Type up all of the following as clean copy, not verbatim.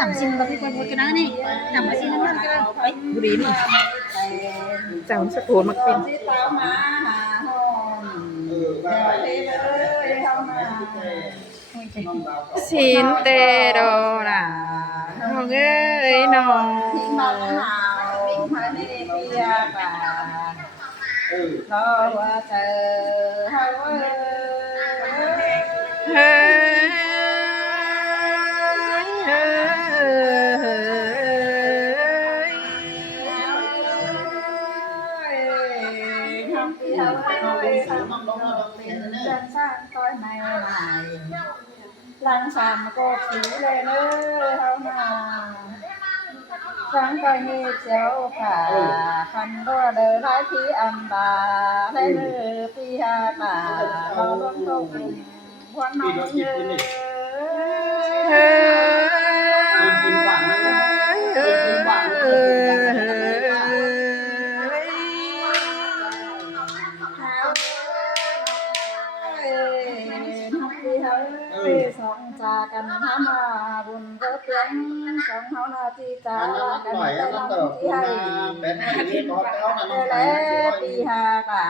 tẩm xin vào cái quần một cái đó này tẩm vào xin nó cái đó ấy bù đi này chào sắp thốn mặc pin xin tê đồ là không ơi nó nó qua chờ lăng sàm cô chỉ lên ơi không nào sáng coi như chéo cả khăn đua đời thái khí âm bà lên pi ha bà lo luôn tô cùng quan nóng như song chaกันหามาบุญเกิดเพียงสองเฮานาที่จะกันแต่ลองที่ให้แต่แล้วปีหากะ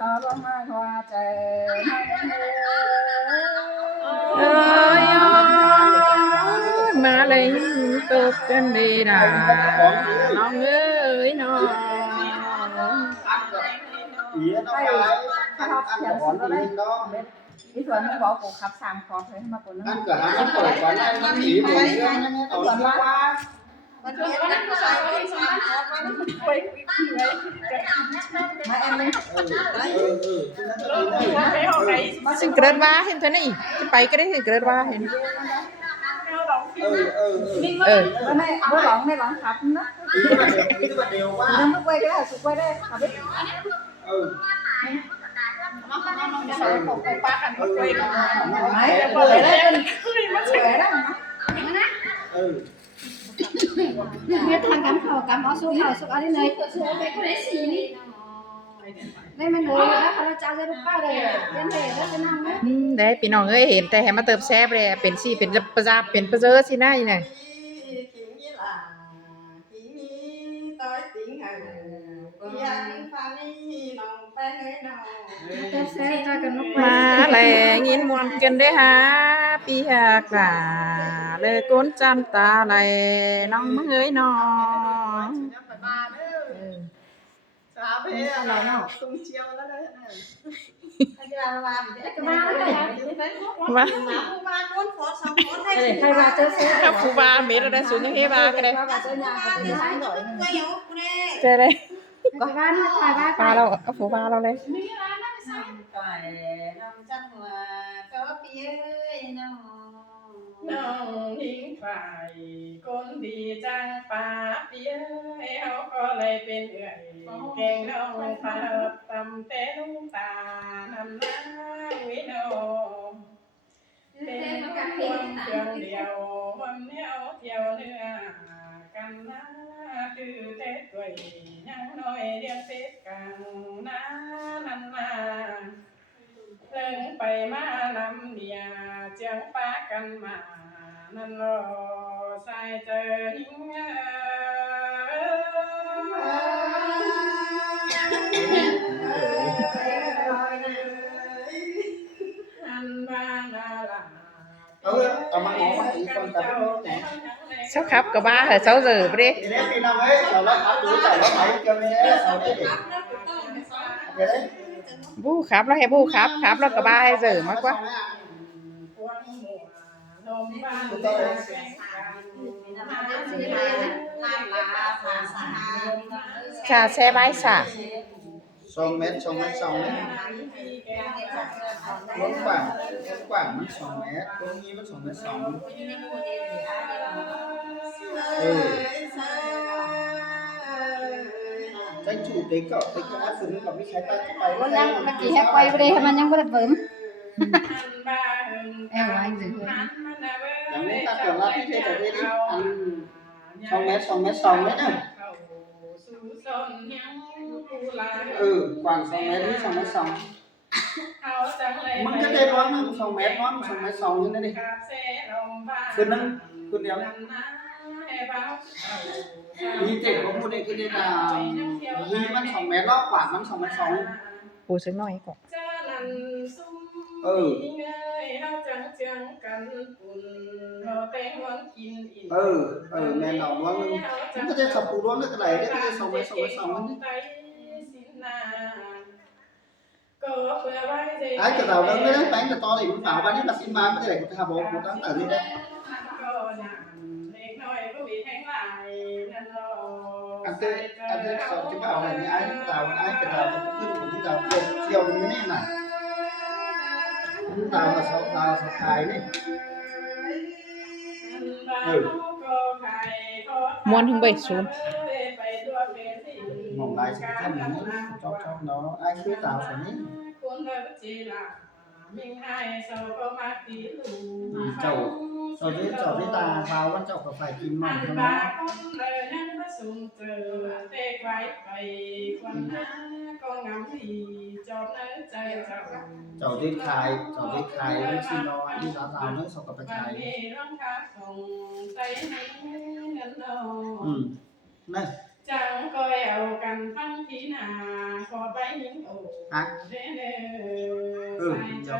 รอลงมาหัวใจมาเลยตกกันดีนะน้องเอ้ยน้องที่ส่วนมันบอกกูขับ3 คอร์สเลยมาคนนึงนั่นก็หามันเปิดก่อนได้มันหนีหมดเรื่องนั้นเอาส่วนว่ามันเรียนนั้น2 คอร์สมันไปเลยมาอันนึงสิ่งเกิดว่าเห็นเท่านี้จะไปก็ได้เห็นเกิดว่าเห็นวันไหนบ่ร้องไม่ร้องขับนะน้ำมึกไว้ก็ได้สุกไว้ได้ขับไปป้ากันก็คุยกันไม่ก็เลยได้เป็นมันสวยแล้วเนี่ยทางกำเขากำเอาสู้เขาสู้อะไรเลยสู้ไปก็ได้สีนี่ไม่มันเลยแล้วเขาจะจะป้าเลยเป็นเหตุแล้วจะนั่งไหมได้พี่น้องเอ้ยเห็นแต่แหมาเติมแซ่บเลยเป็นสีเป็นประจาเป็นประเจอสินะอีเนี่ยมาแหลงยินมวนกันได้ฮะปีหากะเลยก้นจันตาไหลน้องมึงเอ้ยน้องอะไรเนาะตุ้งเชียวแล้วเลยใครมาเจอเสียผู้บาเมตรได้สูงยังเฮบากันเลยเจอเลยก็บ้านถ่ายบ้านเราเอาผู้บาเราเลยน้องทิ้งฝ่ายคนดีจังป่าเปี้ยเขาก็เลยเป็นเอื่อยเก่งน้องพาตำเต้ลุงตานำน้าวิโนเป็นคนเพียงเดียววันเนี้ยเที่ยวเนื้อกันนะคือเท็ดตัวยังน้อยเรียกเท็ดกันนะนันมาเพิ่งไปมาลำเดียเจียงป้ากันมานั่นรอใส่เจอหิ้งsáu khắp cả 3 hồi 6 giờ đi bu khắp nó hay bu khắp nó cả 3 giờ mất quá trà xe bãi xả 2 mét quảngมัน2 métตรงนี้มัน2 mét 2tranh thủ tới cậu áp dụngกับไม่ใช้ใต้ไปมันยังเมื่อกี้ให้ไปบ่ได้มันยังบ่ได้เบิ่มว่าจังซี่อย่างนี้ตัดกับว่าที่เทแต่ได้ดิ2 mét 2 mét 2 métน่ะquảng 2 mét นี่2 mét 2มันก็ได้ร้อนนึง2 mét ร้อน2 mét 2นี่นะดิขึ้นนึงขึ้นเดียว Đi tỉnh có một đây cái đây là Hiมัน2 mét รอบกว่ามัน2 เมตร 2 ปูสักหน่อยก่อน แม่นเอาล้วงนึงมันก็จะสับปูล้วงได้เท่าไหร่ได้ก็จะ2 เมตร 2 เมตร 2 มันนี่ai cái đầu đơn đấy bán là to thì cũng bảo bán đi mà xin bán cái này cũng thà bộ một tháng tử đi đấy anh thế sao chứ bảo này ai cái đầu thì cũng cái đầu chiều như thế này cái đầu là sao khai đấy ม้วนถึงใบศูนย์ mỏng lại sẽ cho mình cho nó ai cứ tạo phải ní chậu với ta vào con chậu phải kìm mỏng cho nó chậu với khai với xin nó đi giá rào nữa sau phải khai này จังก็เอากันฟังทีนาขอไปหิ้งโอ้เด้อใส่ใจ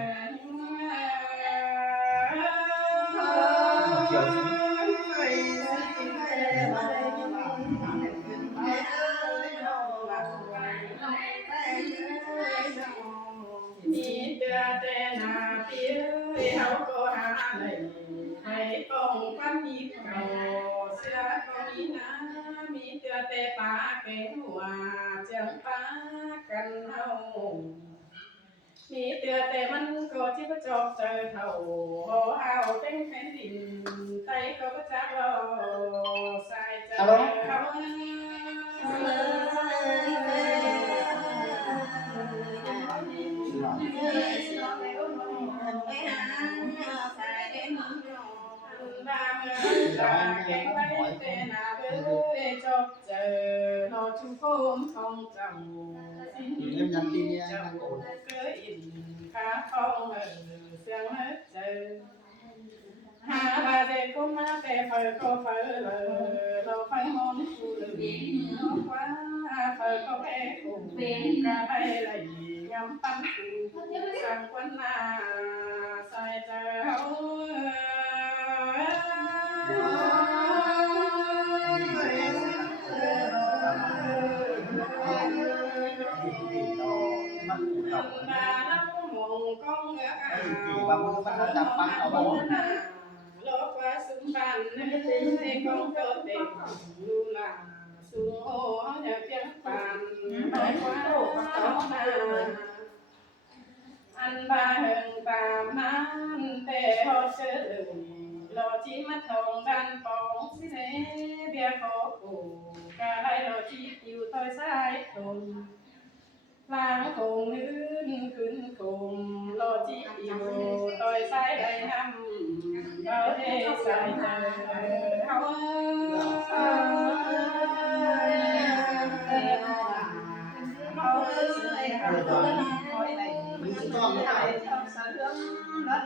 มีแต่นาเพี้ยเขาก็หาเลยให้ป้องกันอีกเก่าเสื้อก็มีนะมีแต่ปาเก่งหัวจังปากันเฮามีแต่มันก็ที่ประจบเจอเท่าโหเอาเต็งแผ่นดินไตก็ประจักรอใส่ใจเขาem nhắn tin đi anh đang ổn hà bà để cô má để phơi cô phơi lờ phơi món phụ nữ quá phơi cô bé cùng cả hai là ngắm bắn phụ sang quân là sai tao lỡ qua sung bàn nên con cơ tình luôn là sung ô nhờ tiếng bàn nói quá đó mà anh ba hừng tàm nan tê hồ sơ đừng lo chi mắt hồng đàn bóng xí thế bia khó cổ cả hai lo chi tiêu tôi sai thùng lang cùng nữขึ้นcùng lo chi tiêu tôi sai đầy năm bao thế sai trời hao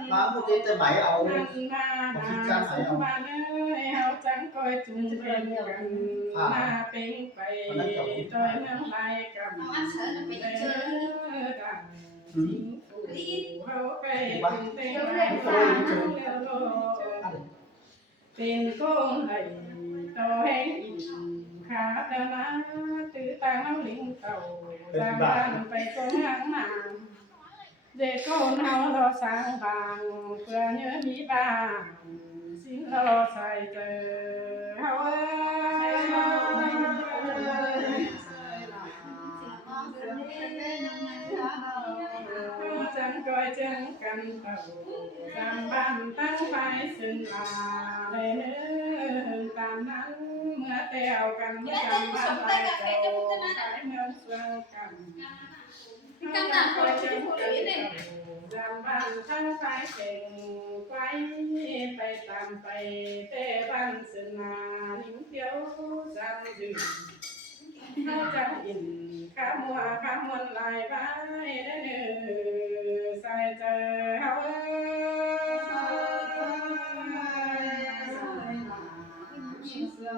má một cái tay bảy ầu một cái chân bảy ầu hao trắng coi chung bên gần mà bên bay tôi nắng lại cầm chính phủ hao cây tình tình con này tôi hay khá đa lá từ tăng linh cầu giang ban phải con nắng nàng để con hao lo sang vàng vừa nhớ mỹ vàng xin lo xài chờ hao chân coi chân cầm tàu giang ban tăng phải xin là để nữ tàn nắng mưa tèo cầm cầm ban lại cầu phải mưa xuân cầm căng thẳng coi chân cầm giang ban tăng phải tình quayไปตามไปแต่บ้านสนาลิ้มเที่ยวจังจืดเขาจังอินข้ามัวข้ามวนลายไปได้เนื้อใส่เจอเขาเสื้อ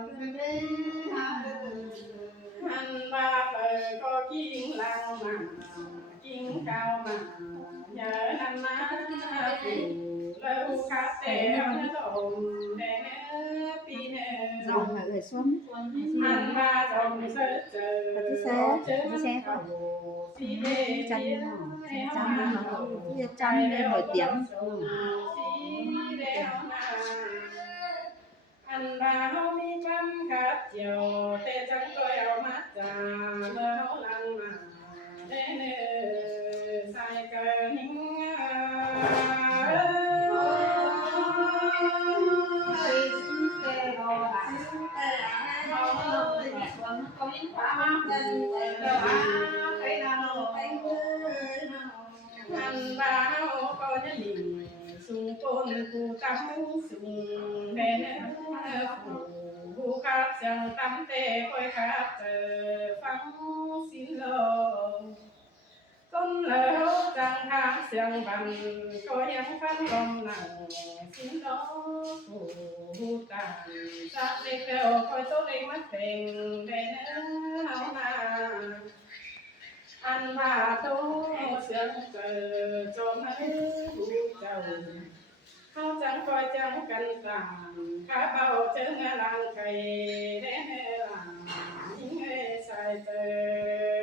เตะมันลมแดงปีเน dòng mà người xuân อันมาจงเสือเจอ đi xe thôi สีเด chân ี nó chân lên nổi tiếng สีเดวนาอันดาเฮามีกำขัดเจียวแต่จังก็เอามาจาเมื่อเฮาลังมาเด้เนอใส่เกินหิงอันดาเฮาก็จะหลิ่งสูงต้นกูตำสูงเด้เนอผู้ขับเสียงตำเตะคอยขับเจอฟังสินโลต้นแล้วจังทางเสียงบันก็ยังฟังลมหนังสินโลผู้ตาสักเล็กเดียวคอยโตเล็กมาเพ่งเด้เนอเฮานาอันว่าโตเสียงเจอจมให้ผู้เจ้าเฮาจังคอยจังกันตามข้าเบาเจองาลังไก่เด้อยิ่งเอ้ใส่เจอ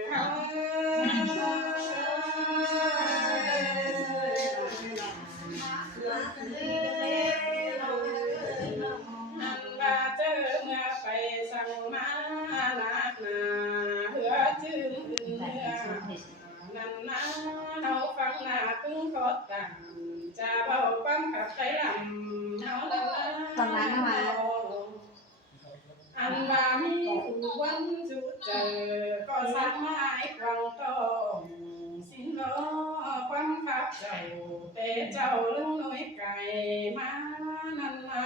เฮาอันว่าเจอเมื่อไปสั่งมานักหนาเหือจื้อเนื้อนั่นนะเฮาฟังหน้าตึงขอตังจะเบาฟังกับใจลำเฮาละอันว่ามีผู้วันจุเจอก็สร้างไม้กวางตองสินล้อความขับเจ้าเตะเจ้าลึงน้อยไก่มานั่นนา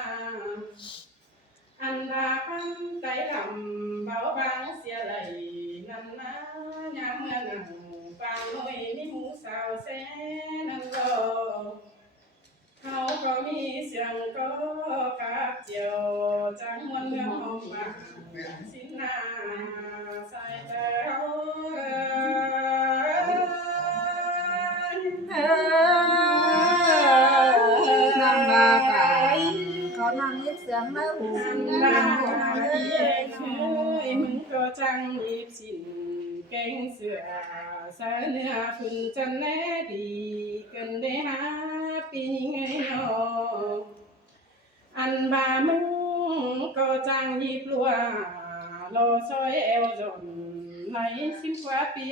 อันว่าพันใจลำเบาบางเสียไหลนั่นนะยามเมื่อนั่งฟังน้อยมีหมูสาวแสนั่นโลเขาก็มีเสียงก็กับเจียวจังมวนเมืองหอมบางสินนาใส่เจ้าnăng ba cả có năng nhất sướng mấy hù อันลาเคยมึงก็จังรีบสินเก่งเสือใส่เนื้อฝุ่นจันแน่ดีเกินได้หาปีไงเนาะอันบามึงก็จังยิบลัวโลซอยเอวจนไหลสิบกว่าปี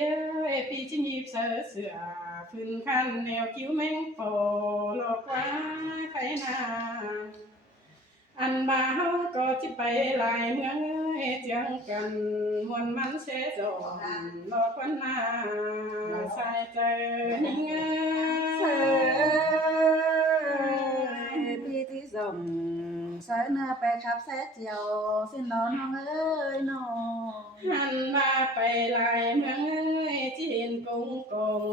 ปีจิยิบเสือพื้นคันแนวคิ้วแมงปอโลกว่าใครนาอันบาเฮาก็จิไปหลายเมืองเจียงกันมวนมันเสจอนโลกวันนาใส่เจอหิงพี่ที่ส่งสายเนื้อไปขับแซ่เจียวสิ้นน้องน้องเอ้ยน้อง หันมาไปหลายเมืองจีนกงกง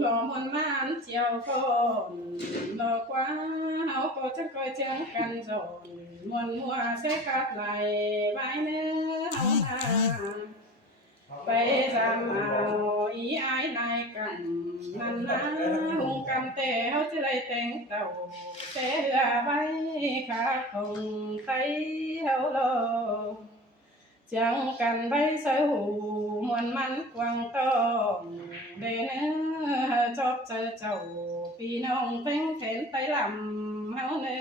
หลอมวนมันเจียวคนหลอกว่าเฮาก็จะคอยเจียงกันสนมวนมัวเสกัดไหลใบเนื้อเฮานาไปจำเอาอีอายนายกันนั่นนะหุงกำเตะเฮาจะได้แต่งเต่าเสือใบขาคงไตเฮาโลจังกันใบเสือหูมวนมันกวางตองเดนชอบเจอเจ้าพี่น้องเพ่งเข็นไตลำเฮาเนอ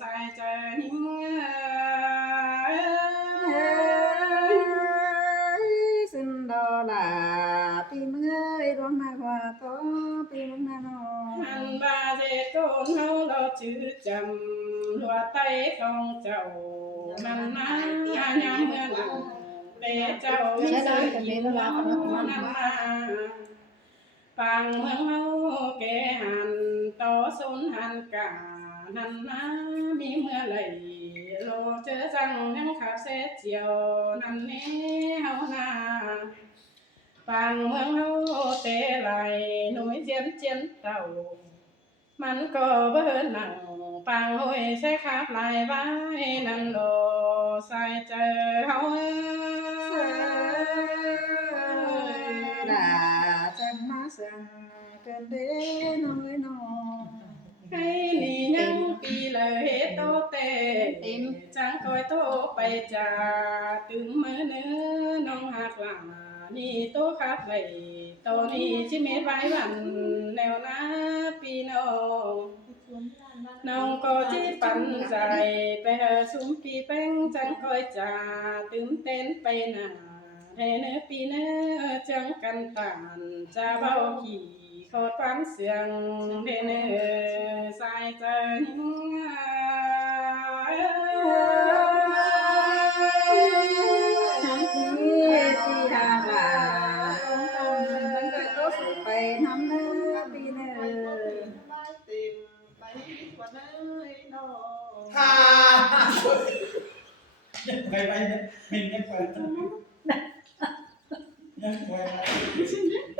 สายใจหิ้งxin đó là tim ơi đoán mà hòa có tim mà nó หันบาเจโกนเฮาเราชื่อจำหัวไตของเจ้านั่นนะยามเมื่อนั้นเดเจ้าไม่ใช่ยินเรานั่นนะปางเมืองเฮาแกหันต่อสนหันกานั่นนะมีเมื่อไหร่โลเจอจังยังขับเสเจียวนั่นนี้เฮานาปางเมืองเฮาเตไหลหนุ่ยเจียนเจียนเต่ามันก็เบิ่นหนังปางห้อยใช้ขับลายไว้นั่นโลใส่เจอเฮา là chân má sang cơn đế nói nó ให้นี่ยัง จังคอยโตไปจ่าตึงมือเนื้อน้องหักหลานี่โตคับไว้โตนี้ชิเมตไว้วันแนวนาปีน้องน้องก็จิปันใจไปหาสุมปีแป้งจังคอยจ่าตึมเต้นไปหนาเฮเนื้อปีเนื้อจังกันตานจะเบาขี่โคตรความเสียงเฮเนื้อสายใจทั้งที่ทางหลาตั้งแต่ก็สุไปน้ำเนื้อปีเนื้อ ฮ่า ไปเนี่ยมินยังไปยังไป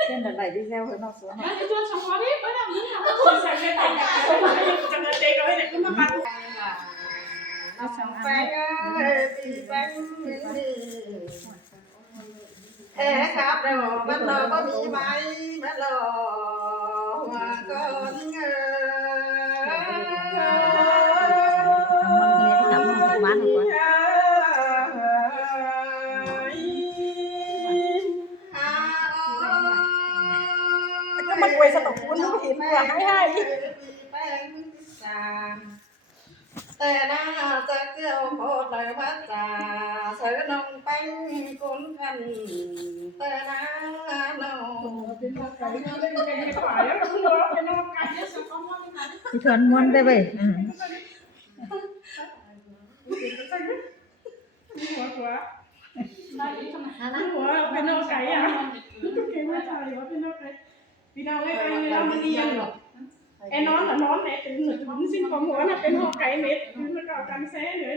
เส้นอะไรที่แซวเขานอกสวน คนใส่ไม่แต่งงานจะเดินเด็กเลยเนี่ยก็มาปัด ไปปีแป้งครับเดี๋ยวมันรอก็มีไหมมันรอว่าก่อนก็มันไว้สตอกคุณต้องเห็นว่าให้แต่น่าจะเกี่ยวโพดเลยว่าจ่าเสือนงไปคุ้นกันแต่น่าเนา พี่ทวนม้วนได้เว้ย หัวเป็นนกไก่อ่ะเก่งมากเลยว่าเป็นนกไก่พี่น้องไอ้เรามันเรียนหรอไอ้นอนน่ะนอนเนี่ยเป็นเหมือนถุงสิ้นของหัวน่ะเป็นหอกไก่เม็ดมันก็กันแซ่เลย